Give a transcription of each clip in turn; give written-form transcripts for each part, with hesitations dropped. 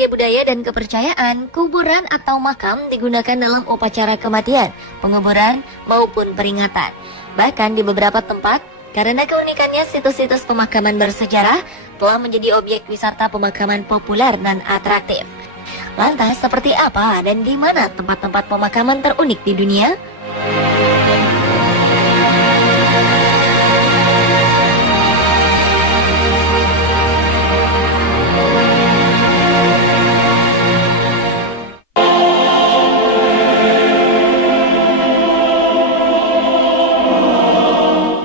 sebagai budaya dan kepercayaan, kuburan atau makam digunakan dalam upacara kematian, penguburan, maupun peringatan. Bahkan di beberapa tempat, karena keunikannya situs-situs pemakaman bersejarah telah menjadi objek wisata pemakaman populer dan atraktif. Lantas seperti apa dan di mana tempat-tempat pemakaman terunik di dunia?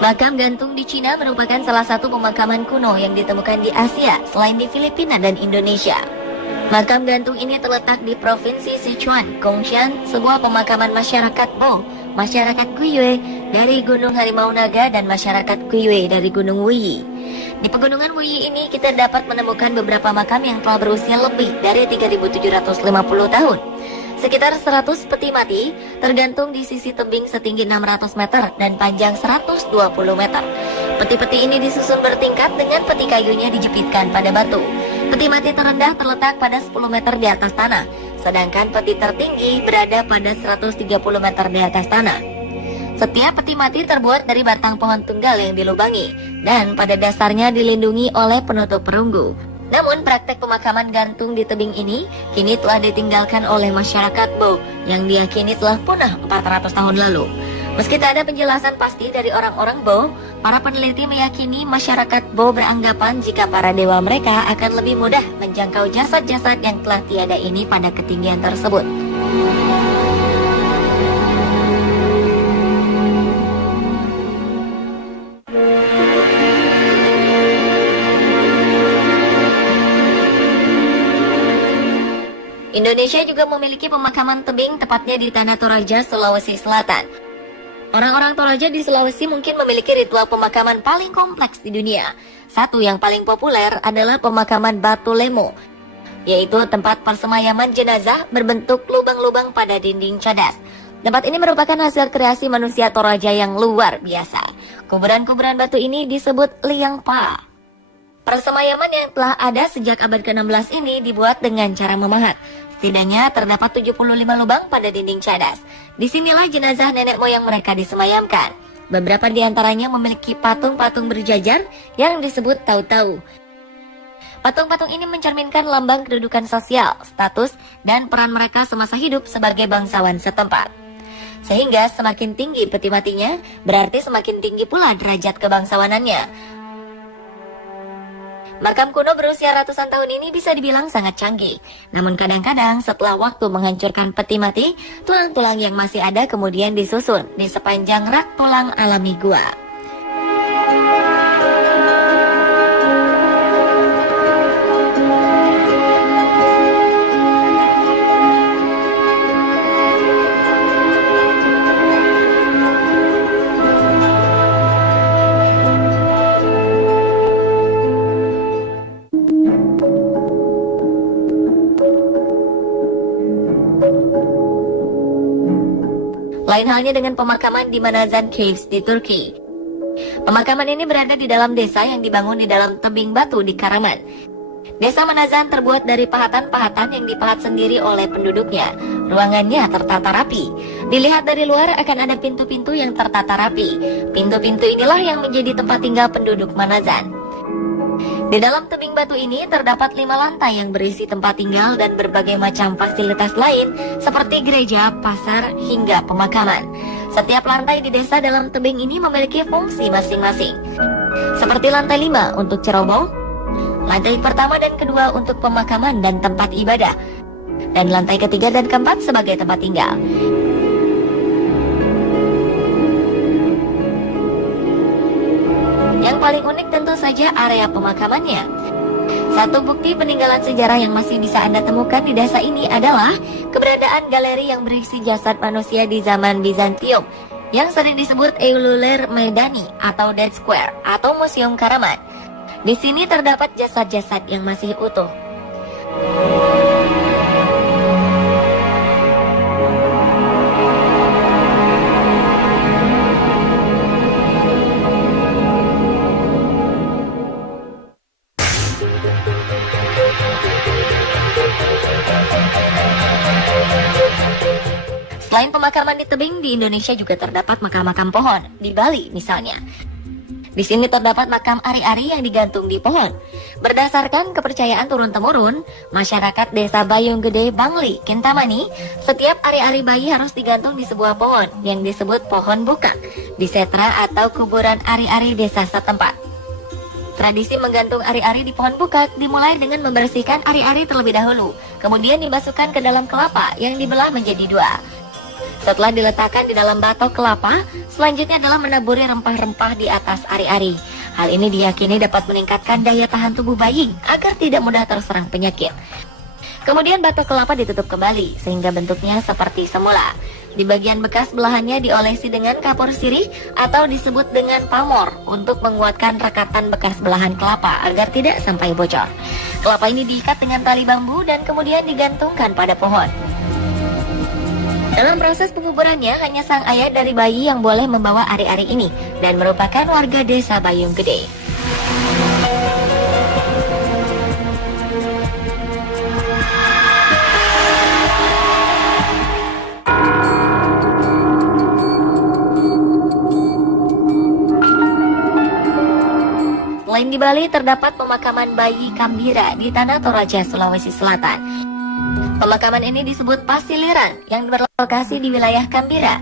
Makam gantung di Cina merupakan salah satu pemakaman kuno yang ditemukan di Asia selain di Filipina dan Indonesia. Makam gantung ini terletak di Provinsi Sichuan, Gongshan, sebuah pemakaman masyarakat Bo, masyarakat Guyue dari Gunung Harimau Naga dan masyarakat Guyue dari Gunung Wuyi. Di pegunungan Wuyi ini kita dapat menemukan beberapa makam yang telah berusia lebih dari 3.750 tahun. Sekitar 100 peti mati tergantung di sisi tebing setinggi 600 meter dan panjang 120 meter. Peti-peti ini disusun bertingkat dengan peti kayunya dijepitkan pada batu. Peti mati terendah terletak pada 10 meter di atas tanah, sedangkan peti tertinggi berada pada 130 meter di atas tanah. Setiap peti mati terbuat dari batang pohon tunggal yang dilubangi dan pada dasarnya dilindungi oleh penutup perunggu. Namun praktek pemakaman gantung di tebing ini kini telah ditinggalkan oleh masyarakat Bo yang diyakini telah punah 400 tahun lalu. Meski tak ada penjelasan pasti dari orang-orang Bo, para peneliti meyakini masyarakat Bo beranggapan jika para dewa mereka akan lebih mudah menjangkau jasad-jasad yang telah tiada ini pada ketinggian tersebut. Indonesia juga memiliki pemakaman tebing tepatnya di Tanah Toraja, Sulawesi Selatan. Orang-orang Toraja di Sulawesi mungkin memiliki ritual pemakaman paling kompleks di dunia. Satu yang paling populer adalah pemakaman Batu Lemo, yaitu tempat persemayaman jenazah berbentuk lubang-lubang pada dinding cadas. Tempat ini merupakan hasil kreasi manusia Toraja yang luar biasa. Kuburan-kuburan batu ini disebut liang pa. Persemayaman yang telah ada sejak abad ke-16 ini dibuat dengan cara memahat. Setidaknya terdapat 75 lubang pada dinding cadas. Disinilah jenazah nenek moyang mereka disemayamkan. Beberapa di antaranya memiliki patung-patung berjajar yang disebut tau-tau. Patung-patung ini mencerminkan lambang kedudukan sosial, status, dan peran mereka semasa hidup sebagai bangsawan setempat. Sehingga semakin tinggi peti matinya, berarti semakin tinggi pula derajat kebangsawanannya. Makam kuno berusia ratusan tahun ini bisa dibilang sangat canggih. Namun kadang-kadang setelah waktu menghancurkan peti mati, tulang-tulang yang masih ada kemudian disusun di sepanjang rak tulang alami gua. Lain halnya dengan pemakaman di Manazan Caves di Turki. Pemakaman ini berada di dalam desa yang dibangun di dalam tebing batu di Karaman. Desa Manazan terbuat dari pahatan-pahatan yang dipahat sendiri oleh penduduknya. Ruangannya tertata rapi. Dilihat dari luar akan ada pintu-pintu yang tertata rapi. Pintu-pintu inilah yang menjadi tempat tinggal penduduk Manazan. Di dalam tebing batu ini terdapat 5 lantai yang berisi tempat tinggal dan berbagai macam fasilitas lain seperti gereja, pasar, hingga pemakaman. Setiap lantai di desa dalam tebing ini memiliki fungsi masing-masing. Seperti lantai 5 untuk cerobong, lantai pertama dan kedua untuk pemakaman dan tempat ibadah, dan lantai ketiga dan keempat sebagai tempat tinggal. Yang paling unik tentu saja area pemakamannya. Satu bukti peninggalan sejarah yang masih bisa Anda temukan di desa ini adalah keberadaan galeri yang berisi jasad manusia di zaman Bizantium yang sering disebut Eululer Maidani atau Dead Square atau Museum Karaman. Di sini terdapat jasad-jasad yang masih utuh. langit tebing di Indonesia juga terdapat makam-makam pohon, di Bali misalnya. Di sini terdapat makam ari-ari yang digantung di pohon. Berdasarkan kepercayaan turun-temurun, masyarakat desa Bayung Gede, Bangli, Kintamani, setiap ari-ari bayi harus digantung di sebuah pohon yang disebut pohon bukak, di setra atau kuburan ari-ari desa setempat. Tradisi menggantung ari-ari di pohon bukak dimulai dengan membersihkan ari-ari terlebih dahulu, kemudian dimasukkan ke dalam kelapa yang dibelah menjadi dua. Setelah diletakkan di dalam batok kelapa, selanjutnya adalah menaburi rempah-rempah di atas ari-ari. Hal ini diyakini dapat meningkatkan daya tahan tubuh bayi agar tidak mudah terserang penyakit. Kemudian batok kelapa ditutup kembali sehingga bentuknya seperti semula. Di bagian bekas belahannya diolesi dengan kapur sirih atau disebut dengan pamor untuk menguatkan rekatan bekas belahan kelapa agar tidak sampai bocor. Kelapa ini diikat dengan tali bambu dan kemudian digantungkan pada pohon. Dalam proses penguburannya, hanya sang ayah dari bayi yang boleh membawa ari-ari ini dan merupakan warga desa Bayung Gede. Selain di Bali, terdapat pemakaman bayi Kambira di Tanah Toraja, Sulawesi Selatan. Pemakaman ini disebut Pasiliran yang berlokasi di wilayah Kambira.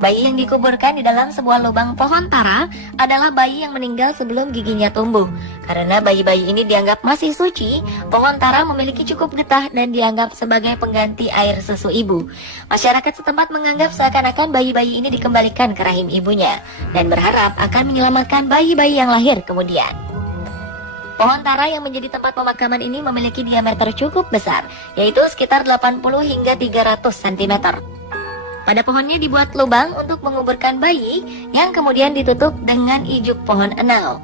Bayi yang dikuburkan di dalam sebuah lubang pohon tara adalah bayi yang meninggal sebelum giginya tumbuh. Karena bayi-bayi ini dianggap masih suci, pohon tara memiliki cukup getah dan dianggap sebagai pengganti air susu ibu. Masyarakat setempat menganggap seakan-akan bayi-bayi ini dikembalikan ke rahim ibunya dan berharap akan menyelamatkan bayi-bayi yang lahir kemudian. Pohon tara yang menjadi tempat pemakaman ini memiliki diameter cukup besar, yaitu sekitar 80 hingga 300 cm. Pada pohonnya dibuat lubang untuk menguburkan bayi yang kemudian ditutup dengan ijuk pohon enau.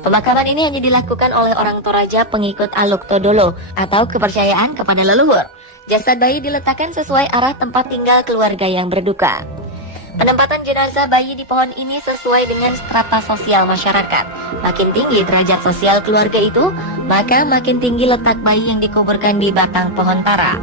Pemakaman ini hanya dilakukan oleh orang Toraja pengikut Aluk Todolo atau kepercayaan kepada leluhur. Jasad bayi diletakkan sesuai arah tempat tinggal keluarga yang berduka. Penempatan jenazah bayi di pohon ini sesuai dengan strata sosial masyarakat. Makin tinggi derajat sosial keluarga itu, maka makin tinggi letak bayi yang dikuburkan di batang pohon tara.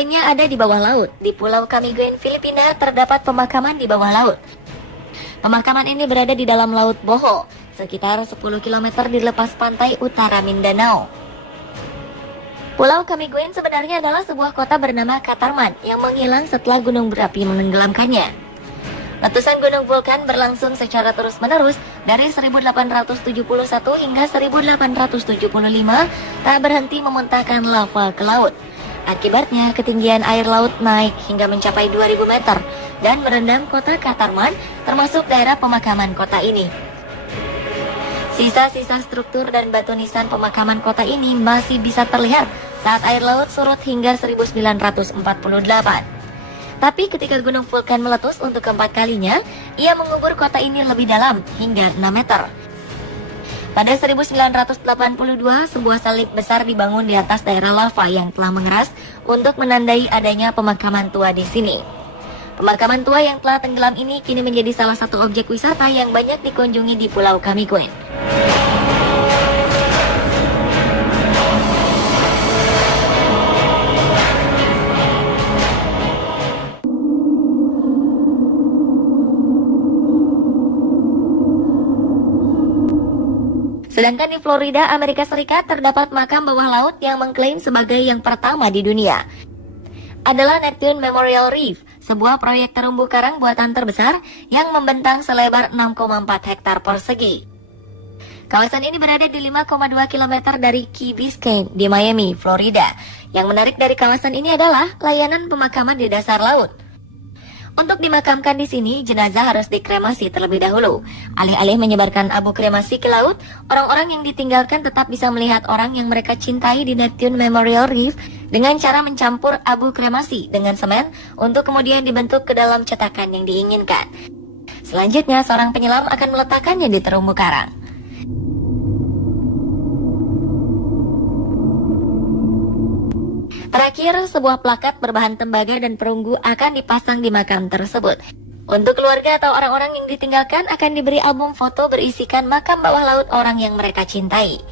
Lainnya ada di bawah laut. Di Pulau Camiguin, Filipina, terdapat pemakaman di bawah laut. Pemakaman ini berada di dalam Laut Boho, sekitar 10 km di lepas pantai utara Mindanao. Pulau Camiguin sebenarnya adalah sebuah kota bernama Katarman yang menghilang setelah gunung berapi menenggelamkannya. Letusan gunung vulkan berlangsung secara terus-menerus dari 1871 hingga 1875, tak berhenti memuntahkan lava ke laut. Akibatnya, ketinggian air laut naik hingga mencapai 2000 meter dan merendam kota Katarman, termasuk daerah pemakaman kota ini. Sisa-sisa struktur dan batu nisan pemakaman kota ini masih bisa terlihat saat air laut surut hingga 1948. Tapi ketika gunung vulkan meletus untuk keempat kalinya, ia mengubur kota ini lebih dalam hingga 6 meter. Pada 1982, sebuah salib besar dibangun di atas daerah lava yang telah mengeras untuk menandai adanya pemakaman tua di sini. Pemakaman tua yang telah tenggelam ini kini menjadi salah satu objek wisata yang banyak dikunjungi di Pulau Camiguin. Sedangkan di Florida, Amerika Serikat, terdapat makam bawah laut yang mengklaim sebagai yang pertama di dunia. Adalah Neptune Memorial Reef, sebuah proyek terumbu karang buatan terbesar yang membentang selebar 6,4 hektar persegi. Kawasan ini berada di 5,2 km dari Key Biscayne di Miami, Florida. Yang menarik dari kawasan ini adalah layanan pemakaman di dasar laut. Untuk dimakamkan di sini, jenazah harus dikremasi terlebih dahulu. Alih-alih menyebarkan abu kremasi ke laut, orang-orang yang ditinggalkan tetap bisa melihat orang yang mereka cintai di Neptune Memorial Reef dengan cara mencampur abu kremasi dengan semen untuk kemudian dibentuk ke dalam cetakan yang diinginkan. Selanjutnya, seorang penyelam akan meletakkannya di terumbu karang. terakhir, sebuah plakat berbahan tembaga dan perunggu akan dipasang di makam tersebut. Untuk keluarga atau orang-orang yang ditinggalkan akan diberi album foto berisikan makam bawah laut orang yang mereka cintai.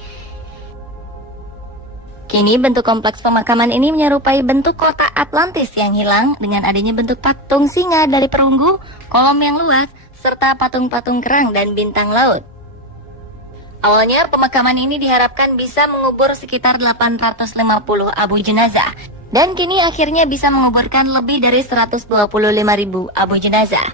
Kini bentuk kompleks pemakaman ini menyerupai bentuk kota Atlantis yang hilang dengan adanya bentuk patung singa dari perunggu, kolom yang luas, serta patung-patung kerang dan bintang laut. Awalnya pemakaman ini diharapkan bisa mengubur sekitar 850 abu jenazah, dan kini akhirnya bisa menguburkan lebih dari 125.000 abu jenazah.